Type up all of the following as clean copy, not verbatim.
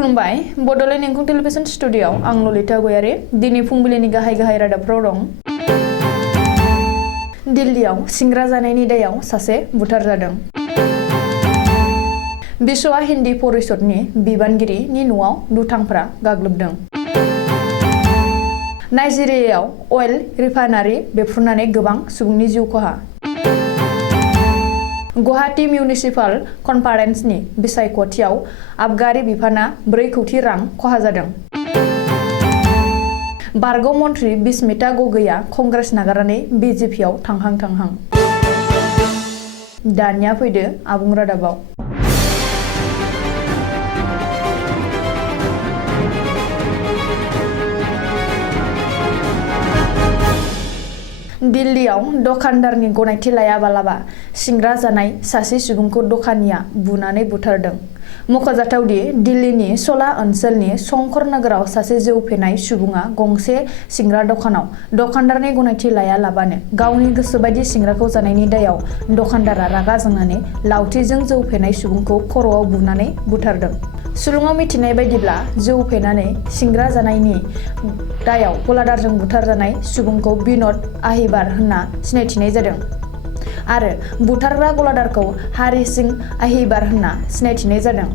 खुलुमबाय बड'लेण्ड एंखं टेलिभिजन स्टुडिय'आव आं ललिता गयारी दिनै फुंबिलिनि गाहाय रादाबफोराव दं। दिल्लीयाव सिंग्रा जानायनि दायाव सासे बुथारजादों। बिश्वा हिन्दी परिषदनि बिबानगिरिनि न'आव दुथांफोरा गाग्लोबदों। नाइजेरियायाव अइल रिफाइनारि बेफ्रुनानै गोबां सुबुंनि जिउ खहा। गुवाहाटी मिउनिसिपाल कनफारेन्सनि बिसायख'थियाव आबगारि बिफाना 4 कौटि रां खहा जादों। बारग' मन्थ्रि बिस्मिता गगैया कंग्रेस नागारनानै बिजेपिआव थांहां। दानिया फैदो आबुं रादाबाव। दिल्लीयाव दखानदारनि गनायथि लायाबालाबा सिंग्रा जानाय सासे सुबुंखौ दखानिया बुनानै बुथारदों। मख'जाथावदि दिल्लीनि सला ओनसोलनि शंकर नगराव सासे जौ फेनाय सुबुङा गंसे सिंग्रा दखानाव दखानदारनि गनायथि लायालाबानो गावनि गोसोबायदि सिंग्राखौ जानायनि दायाव दखानदारा रागा जोंनानै लावथिजों जौ फेनाय सुबुंखौ खर'आव बुनानै बुथारदों। सुलुङाव मिथिनाय बायदिब्ला जौ फेनानै सिंग्रा जानायनि दायाव गलादारजों बुथारजानाय सुबुंखौ बिन'द आहिबार होनना सिनायथिनाय जादों आरो बुथारग्रा गलादारखौ हारि सिं आहिबार होनना सिनायथिनाय जादों।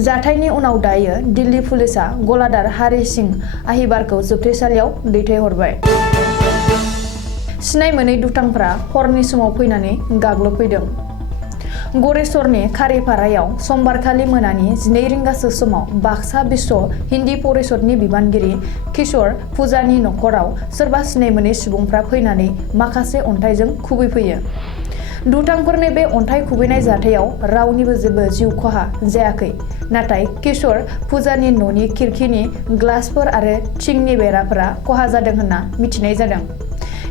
जाथायनि उनाव दायो दिल्ली पुलिसआ गलादार हारि सिं आहिबारखौ जोबथेसालियाव दैथायहरबाय। सिनाय मोनै दुथांफोरा हरनि समाव फैनानै गाग्लोबफैदों। गरेस्वरनि खारिपारायाव समबारखालि मोनानि 12 रिंगासो समाव बाक्सा बिश्व हिन्दी परिषदनि बिबानगिरि किशोर फुजानि नखराव सोरबा सिनाय मोनै सुबुंफ्रा फैनानै माखासे अन्थाइजों खुबैफैयो। दुथांफोरनि बे अन्थाइ खुबैनाय जाथायाव रावनिबो जेबो जिउ खहा जायाखै, नाथाय किशोर फुजानि न'नि खिरखिनि ग्लासफोर आरो थिंनि बेराफोरा खहा जादों होनना मिथिनाय जादों।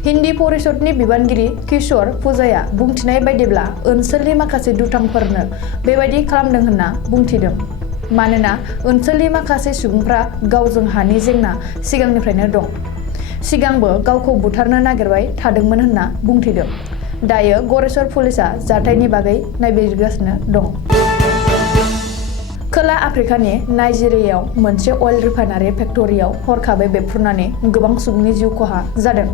हिन्दी परिषदनि बिबानगिरि किशोर फुजाया बुंथिनाय बायदिब्ला ओनसोलनि माखासे दुथांफोरनो बेबायदि खालामदों होनना बुंथिदों। मानोना ओनसोलनि माखासे सुबुंफ्रा गावजों हानि जेंना सिगांनिफ्रायनो दं। सिगांबो गावखौ बुथारनो नागिरबाय थादोंमोन होनना बुंथिदों। दायो गरेस्वर पुलिसआ जाथायनि बागै नायबिजिरगासिनो दं। खोला आफ्रिकानि नाइजेरियायाव मोनसे अइल रिफाइनारि फेक्टरियाव हरखाबै बेफ्रुनानै गोबां सुबुंनि जिउ खहा जादों।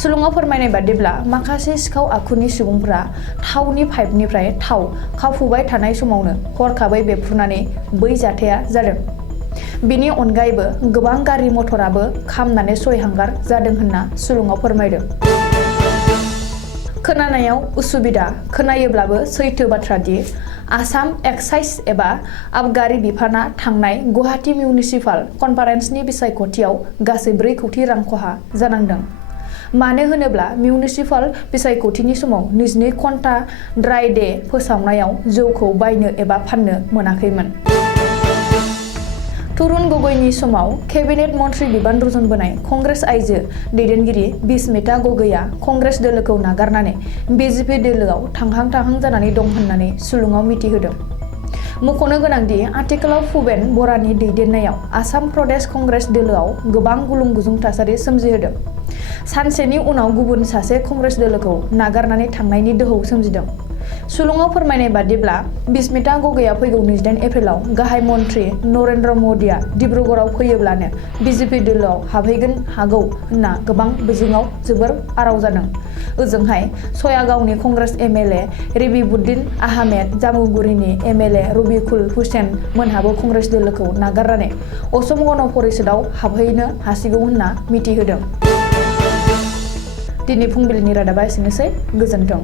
सुलुङाव फोरमायनाय बादिब्ला माखासे सिखाव आखुनि सुबुंफोरा थावनि पाइपनिफ्राय थाव खावफुबाय थानाय समावनो हरखाबै बेफ्रुनानै बै जाथाया जादों। बिनि अनगायैबो गोबां गारि मथराबो खामनानै सयहांगार जादों होनना सुलुङाव फोरमायदों। खोनानायाव उसुबिदा खोनायोब्लाबो सैथो बाथ्रादि आसाम एक्साइज एबा आबगारि बिफाना थांनाय गुवाहाटी मिउनिसिपाल कनफारेन्सनि बिसायख'थियाव गासै 4 कौटि रां खहा जानांदों। मानो होनोब्ला मिउनिसिपाल बिसायख'थिनि समाव 22 घन्टा ड्राइ डे फोसावनायाव जौखौ बायनो एबा फाननो मोनाखैमोन। तरुण गगैनि समाव केबिनेट मन्थ्रि बिबान रुजुनबोनाय कंग्रेस आइजो दैदेनगिरि बिस्मिता गगैया कंग्रेस दोलोखौ नागारनानै बिजेपि दोलोआव थांहां जानानै दं होननानै सुलुङाव मिथिहोदों। मख'नो गोनांदि आथिखालाव भुपेन बरानि दैदेननायाव आसाम प्रदेश कंग्रेस दोलोआव गोबां गुलुं-गुजुं थासारि सोमजिहोदों। सानसेनि उनाव गुबुन सासे कंग्रेस दोलोखौ नागारनानै थांनायनि दोहौ सोमजिदों। सुलुङाव फोरमायनाय बादिब्ला बिस्मिता गगैया फैगौ 28 एप्रिलाव गाहाय मन्थ्रि नरेन्द्र मदिया डिब्रुगड़आव फैयोब्लानो बिजेपि दोलोआव हाबहैगोन हागौ होनना गोबां बिजोङाव जोबोर आराव जादों। ओजोंहाय सयागावनि कंग्रेस एमएलए रबिबुद्दिन आहमेद, जामुगुरिनि एमएलए रबिकुल हुसेन मोनहाबो कंग्रेस दोलोखौ नागारनानै असम गण परिषदआव हाबहैनो हासिगौ होनना मिथिहोदों। दिनै फुंबिलिनि रादाबा एसेनोसै। गोजोन्थों।